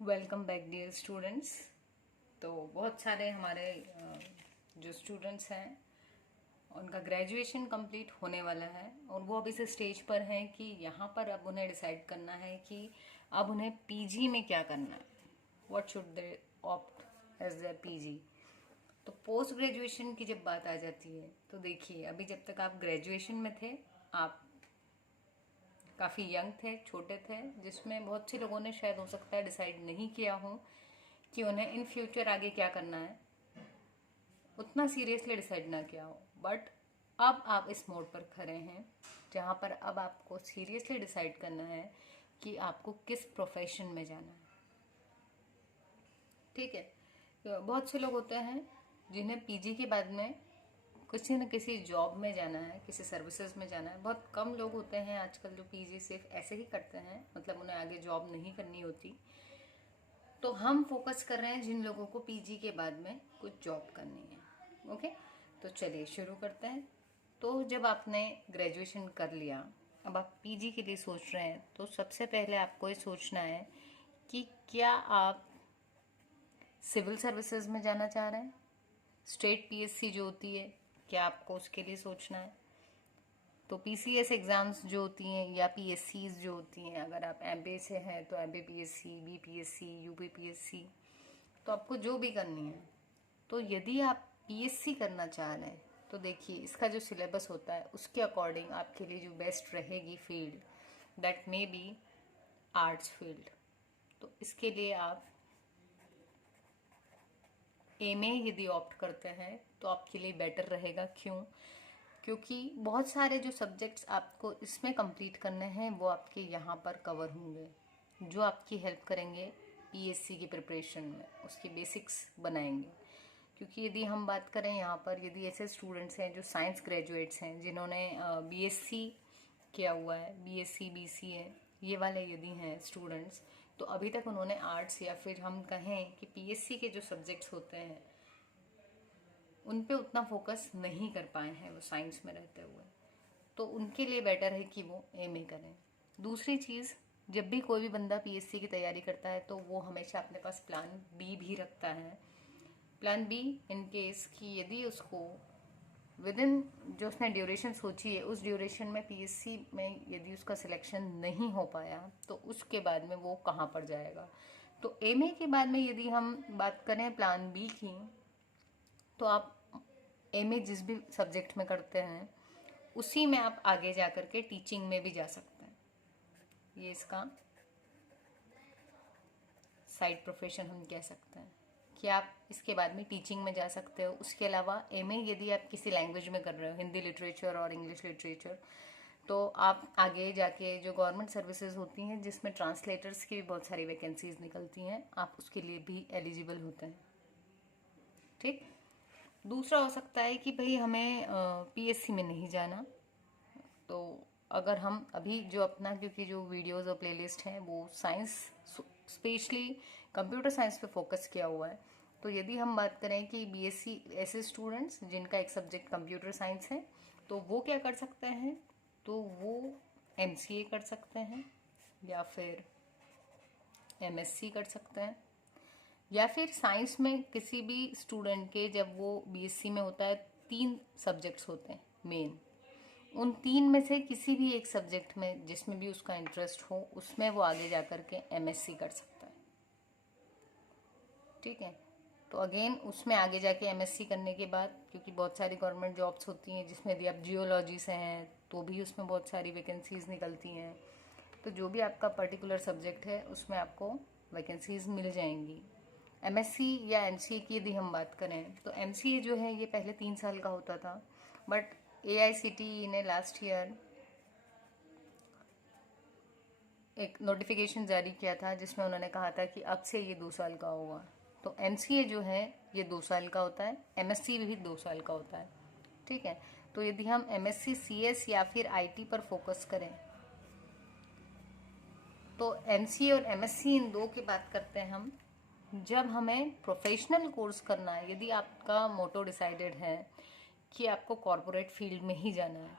Welcome back dear students. तो बहुत सारे हमारे जो स्टूडेंट्स हैं उनका ग्रेजुएशन कंप्लीट होने वाला है और वो अब इस स्टेज पर हैं कि यहाँ पर अब उन्हें डिसाइड करना है कि अब उन्हें पीजी में क्या करना है, what should they opt as their PG. तो पोस्ट ग्रेजुएशन की जब बात आ जाती है तो देखिए, अभी जब तक आप ग्रेजुएशन में थे आप काफ़ी यंग थे, छोटे थे, जिसमें बहुत से लोगों ने शायद हो सकता है डिसाइड नहीं किया हो कि उन्हें इन फ्यूचर आगे क्या करना है, उतना सीरियसली डिसाइड ना किया हो। बट अब आप इस मोड पर खड़े हैं जहाँ पर अब आपको सीरियसली डिसाइड करना है कि आपको किस प्रोफेशन में जाना है। ठीक है, तो बहुत से लोग होते हैं जिन्हें पीजी के बाद में किसी न किसी जॉब में जाना है, किसी सर्विसेज में जाना है। बहुत कम लोग होते हैं आजकल जो पीजी सिर्फ ऐसे ही करते हैं, मतलब उन्हें आगे जॉब नहीं करनी होती। तो हम फोकस कर रहे हैं जिन लोगों को पीजी के बाद में कुछ जॉब करनी है। ओके, तो चलिए शुरू करते हैं। तो जब आपने ग्रेजुएशन कर लिया, अब आप पीजी के लिए सोच रहे हैं, तो सबसे पहले आपको ये सोचना है कि क्या आप सिविल सर्विसेज में जाना चाह रहे हैं, स्टेट पीएससी जो होती है, क्या आपको उसके लिए सोचना है। तो पीसीएस एग्ज़ाम्स जो होती हैं या पीएससीज जो होती हैं, अगर आप एमबीए से हैं तो एमबीए पीएससी, बीपीएससी, यूपीपीएससी, तो आपको जो भी करनी है। तो यदि आप पीएससी करना चाह रहे हैं तो देखिए, इसका जो सिलेबस होता है उसके अकॉर्डिंग आपके लिए जो बेस्ट रहेगी field, that may be arts field. तो इसके लिए आप एमए यदि ऑप्ट करते हैं तो आपके लिए बेटर रहेगा। क्यों? क्योंकि बहुत सारे जो सब्जेक्ट्स आपको इसमें कंप्लीट करने हैं वो आपके यहाँ पर कवर होंगे, जो आपकी हेल्प करेंगे पीएससी की प्रिपरेशन में, उसकी बेसिक्स बनाएंगे। क्योंकि यदि हम बात करें यहाँ पर, यदि ऐसे स्टूडेंट्स हैं जो साइंस ग्रेजुएट्स हैं, जिन्होंने बीएससी किया हुआ है, बीएससी बीसीए, ये वाले यदि हैं स्टूडेंट्स, तो अभी तक उन्होंने आर्ट्स या फिर हम कहें कि पीएससी के जो सब्जेक्ट्स होते हैं उन पे उतना फोकस नहीं कर पाए हैं वो साइंस में रहते हुए, तो उनके लिए बेटर है कि वो एमए करें। दूसरी चीज़, जब भी कोई भी बंदा पीएससी की तैयारी करता है तो वो हमेशा अपने पास प्लान बी भी रखता है। प्लान बी इन केस कि यदि उसको विद इन जो उसने ड्यूरेशन सोची है उस ड्यूरेशन में पीएससी में यदि उसका सिलेक्शन नहीं हो पाया तो उसके बाद में वो कहाँ पर जाएगा। तो एमए के बाद में यदि हम बात करें प्लान बी की, तो आप एमए जिस भी सब्जेक्ट में करते हैं उसी में आप आगे जा कर के टीचिंग में भी जा सकते हैं। ये इसका साइड प्रोफेशन हम कह सकते हैं कि आप इसके बाद में टीचिंग में जा सकते हो। उसके अलावा एमए यदि आप किसी लैंग्वेज में कर रहे हो, हिंदी लिटरेचर और इंग्लिश लिटरेचर, तो आप आगे जाके जो गवर्नमेंट सर्विसेज होती हैं जिसमें ट्रांसलेटर्स की भी बहुत सारी वैकेंसीज निकलती हैं, आप उसके लिए भी एलिजिबल होते हैं। ठीक। दूसरा हो सकता है कि भाई हमें पीएससी में नहीं जाना, तो अगर हम अभी जो अपना, क्योंकि जो वीडियोस और प्लेलिस्ट हैं वो साइंस स्पेशली कंप्यूटर साइंस पे फोकस किया हुआ है, तो यदि हम बात करें कि बीएससी ऐसे स्टूडेंट्स जिनका एक सब्जेक्ट कंप्यूटर साइंस है, तो वो क्या कर सकते हैं, तो वो एमसीए कर सकते हैं या फिर एमएससी कर सकते हैं, या फिर साइंस में किसी भी स्टूडेंट के, जब वो बीएससी में होता है 3 सब्जेक्ट्स होते हैं मेन, उन 3 में से किसी भी एक सब्जेक्ट में जिसमें भी उसका इंटरेस्ट हो उसमें वो आगे जा कर के एमएससी कर सकता है। ठीक है, तो अगेन उसमें आगे जाके एमएससी करने के बाद, क्योंकि बहुत सारी गवर्नमेंट जॉब्स होती हैं जिसमें यदि आप जियोलॉजी से हैं तो भी उसमें बहुत सारी वैकेंसीज निकलती हैं, तो जो भी आपका पर्टिकुलर सब्जेक्ट है उसमें आपको वैकेंसीज मिल जाएंगी। एमएससी या एमसीए की यदि हम बात करें तो एमसीए जो है ये पहले 3 साल का होता था, बट एआईसीटीई ने लास्ट ईयर एक नोटिफिकेशन जारी किया था जिसमें उन्होंने कहा था कि अब से ये 2 साल का होगा। तो एमसीए जो है ये 2 साल का होता है, एमएससी भी 2 साल का होता है। ठीक है, तो यदि हम एमएससी सीएस या फिर आईटी पर फोकस करें, तो एमसीए और एमएससी इन दो की बात करते हैं हम। जब हमें प्रोफेशनल कोर्स करना है, यदि आपका मोटो डिसाइडेड है कि आपको कॉरपोरेट फील्ड में ही जाना है,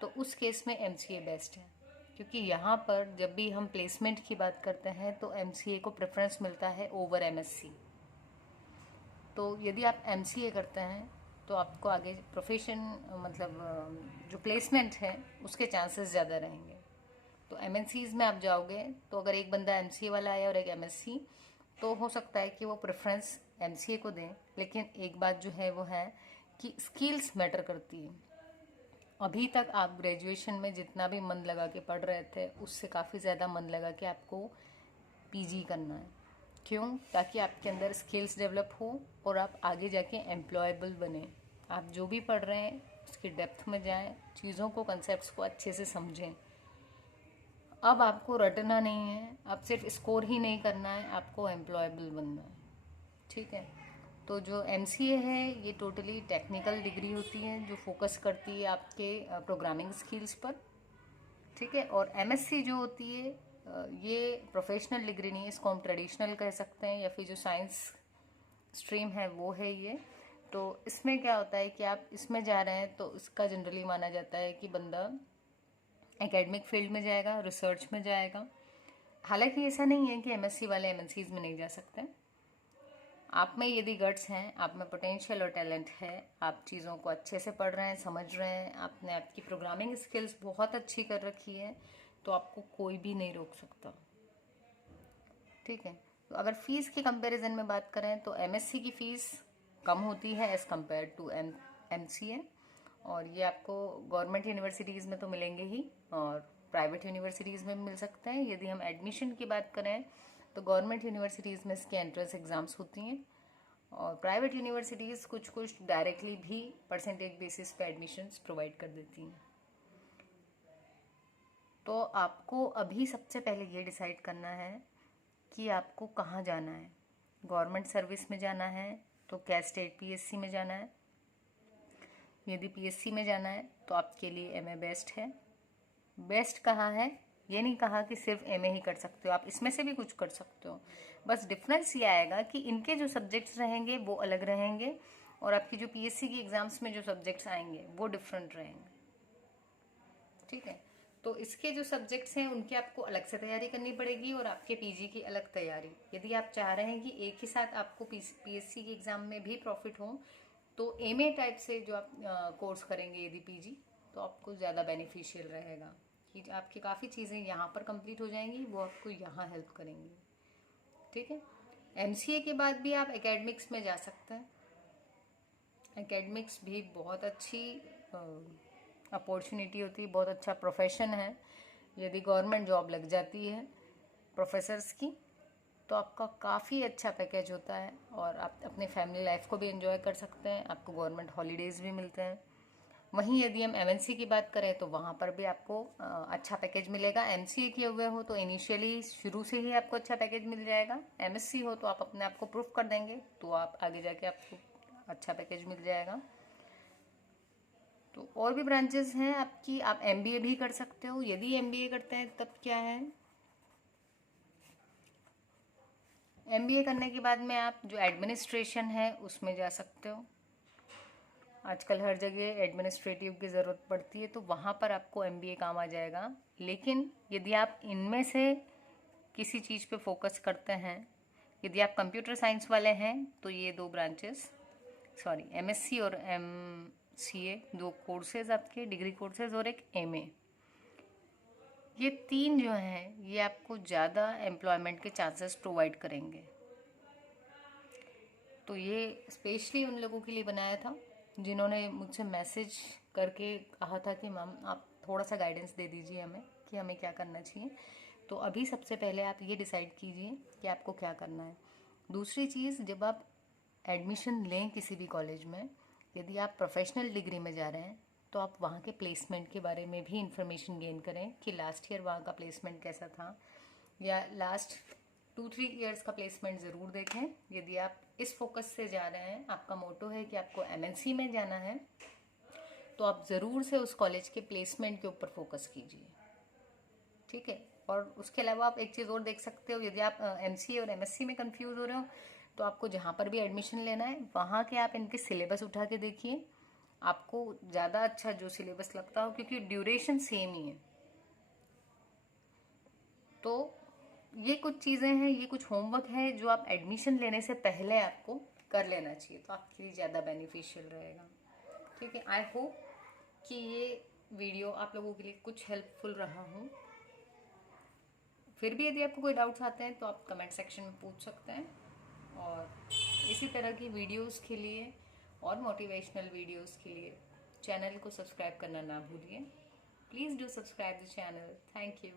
तो उस केस में एमसीए बेस्ट है। क्योंकि यहाँ पर जब भी हम प्लेसमेंट की बात करते हैं तो एमसीए को प्रेफरेंस मिलता है ओवर एमएससी। तो यदि आप एमसीए करते हैं तो आपको आगे प्रोफेशन मतलब जो प्लेसमेंट है उसके चांसेस ज़्यादा रहेंगे। तो एमएनसीज में आप जाओगे तो अगर एक बंदा एमसीए वाला आया और एक एमएससी, तो हो सकता है कि वो प्रेफरेंस एमसीए को दें। लेकिन एक बात जो है वो है कि स्किल्स मैटर करती है। अभी तक आप ग्रेजुएशन में जितना भी मन लगा के पढ़ रहे थे उससे काफ़ी ज़्यादा मन लगा के आपको पीजी करना है। क्यों? ताकि आपके अंदर स्किल्स डेवलप हो और आप आगे जाके एम्प्लॉयबल बने। आप जो भी पढ़ रहे हैं उसकी डेप्थ में जाएं, चीज़ों को, कंसेप्ट्स को अच्छे से समझें। अब आपको रटना नहीं है, अब सिर्फ स्कोर ही नहीं करना है, आपको एम्प्लॉयबल बनना है। ठीक है। तो जो एमसीए है ये टोटली टेक्निकल डिग्री होती है जो फोकस करती है आपके प्रोग्रामिंग स्किल्स पर। ठीक है। और एमएससी जो होती है ये प्रोफेशनल डिग्री नहीं है, इसको हम ट्रेडिशनल कह सकते हैं, या फिर जो साइंस स्ट्रीम है वो है ये। तो इसमें क्या होता है कि आप इसमें जा रहे हैं तो इसका जनरली माना जाता है कि बंदा एकेडमिक फील्ड में जाएगा, रिसर्च में जाएगा। हालांकि ऐसा नहीं है कि एमएससी वाले एमएनसीज में नहीं जा सकते। आप में यदि गट्स हैं, आप में पोटेंशियल और टैलेंट है, आप चीज़ों को अच्छे से पढ़ रहे हैं, समझ रहे हैं, आपने आपकी प्रोग्रामिंग स्किल्स बहुत अच्छी कर रखी है, तो आपको कोई भी नहीं रोक सकता। ठीक है। तो अगर फीस की कंपैरिजन में बात करें तो एमएससी की फ़ीस कम होती है एज़ कम्पेयर टू एमसीए। और ये आपको गवर्नमेंट यूनिवर्सिटीज़ में तो मिलेंगे ही और प्राइवेट यूनिवर्सिटीज़ में मिल सकते हैं। यदि हम एडमिशन की बात करें तो गवर्नमेंट यूनिवर्सिटीज़ में इसके एंट्रेंस एग्ज़ाम्स होती हैं और प्राइवेट यूनिवर्सिटीज़ कुछ कुछ डायरेक्टली भी परसेंटेज बेसिस पे एडमिशन्स प्रोवाइड कर देती हैं। तो आपको अभी सबसे पहले ये डिसाइड करना है कि आपको कहाँ जाना है। गवर्नमेंट सर्विस में जाना है तो क्या स्टेट पीएससी में जाना है। यदि पीएससी में जाना है तो आपके लिए एमए बेस्ट है। बेस्ट कहाँ है, ये नहीं कहा कि सिर्फ एमए ही कर सकते हो, आप इसमें से भी कुछ कर सकते हो। बस डिफरेंस ये आएगा कि इनके जो सब्जेक्ट्स रहेंगे वो अलग रहेंगे और आपकी जो पीएससी की एग्ज़ाम्स में जो सब्जेक्ट्स आएंगे वो डिफरेंट रहेंगे। ठीक है। तो इसके जो सब्जेक्ट्स हैं उनकी आपको अलग से तैयारी करनी पड़ेगी और आपके पीजी की अलग तैयारी। यदि आप चाह रहे हैं कि एक ही साथ आपको पीएससी की एग्ज़ाम में भी प्रॉफिट हो तो एमए टाइप से जो आप कोर्स करेंगे यदि पीजी, तो आपको ज़्यादा बेनिफिशियल रहेगा कि आपकी काफ़ी चीज़ें यहाँ पर कंप्लीट हो जाएंगी, वो आपको यहाँ हेल्प करेंगी। ठीक है। एमसीए के बाद भी आप एकेडमिक्स में जा सकते हैं। एकेडमिक्स भी बहुत अच्छी अपॉर्चुनिटी होती है, बहुत अच्छा प्रोफेशन है। यदि गवर्नमेंट जॉब लग जाती है प्रोफेसर्स की तो आपका काफ़ी अच्छा पैकेज होता है और आप अपने फैमिली लाइफ को भी एंजॉय कर सकते हैं, आपको गवर्नमेंट हॉलीडेज़ भी मिलते हैं। वहीं यदि हम एमएनसी की बात करें तो वहाँ पर भी आपको अच्छा पैकेज मिलेगा। एमसीए किए हुए हो तो इनिशियली शुरू से ही आपको अच्छा पैकेज मिल जाएगा। एमएससी हो तो आप अपने आप को प्रूफ कर देंगे तो आप आगे जाके आपको अच्छा पैकेज मिल जाएगा। तो और भी ब्रांचेस हैं आपकी, आप एमबीए भी कर सकते हो। यदि एमबीए करते हैं तब क्या है, एमबीए करने के बाद में आप जो एडमिनिस्ट्रेशन है उसमें जा सकते हो। आजकल हर जगह एडमिनिस्ट्रेटिव की ज़रूरत पड़ती है तो वहाँ पर आपको एमबीए काम आ जाएगा। लेकिन यदि आप इनमें से किसी चीज़ पे फोकस करते हैं, यदि आप कंप्यूटर साइंस वाले हैं तो ये दो ब्रांचेस, एमएससी और एमसीए, दो कोर्सेज आपके डिग्री कोर्सेज और एक एमए, ये तीन जो हैं ये आपको ज़्यादा एम्प्लॉयमेंट के चांसेस प्रोवाइड करेंगे। तो ये स्पेशली उन लोगों के लिए बनाया था जिन्होंने मुझसे मैसेज करके कहा था कि मैम आप थोड़ा सा गाइडेंस दे दीजिए हमें कि हमें क्या करना चाहिए। तो अभी सबसे पहले आप ये डिसाइड कीजिए कि आपको क्या करना है। दूसरी चीज़, जब आप एडमिशन लें किसी भी कॉलेज में, यदि आप प्रोफेशनल डिग्री में जा रहे हैं तो आप वहाँ के प्लेसमेंट के बारे में भी इंफॉर्मेशन गेन करें कि लास्ट ईयर वहाँ का प्लेसमेंट कैसा था, या लास्ट 2-3 ईयर्स का प्लेसमेंट ज़रूर देखें। यदि आप इस फोकस से जा रहे हैं, आपका मोटो है कि आपको एमएनसी में जाना है, तो आप ज़रूर से उस कॉलेज के प्लेसमेंट के ऊपर फोकस कीजिए। ठीक है। और उसके अलावा आप एक चीज़ और देख सकते हो, यदि आप एमसीए और एमएससी में कंफ्यूज हो रहे हो तो आपको जहाँ पर भी एडमिशन लेना है वहाँ के आप इनके सिलेबस उठा के देखिए, आपको ज़्यादा अच्छा जो सिलेबस लगता हो, क्योंकि ड्यूरेशन सेम ही है। तो ये कुछ चीज़ें हैं, ये कुछ होमवर्क है जो आप एडमिशन लेने से पहले आपको कर लेना चाहिए, तो आपके लिए ज़्यादा बेनिफिशियल रहेगा। ठीक है, आई होप कि ये वीडियो आप लोगों के लिए कुछ हेल्पफुल रहा हो। फिर भी यदि आपको कोई डाउट्स आते हैं तो आप कमेंट सेक्शन में पूछ सकते हैं, और इसी तरह की वीडियोस के लिए और मोटिवेशनल वीडियोस के लिए चैनल को सब्सक्राइब करना ना भूलिए। Please do subscribe the channel. Thank you.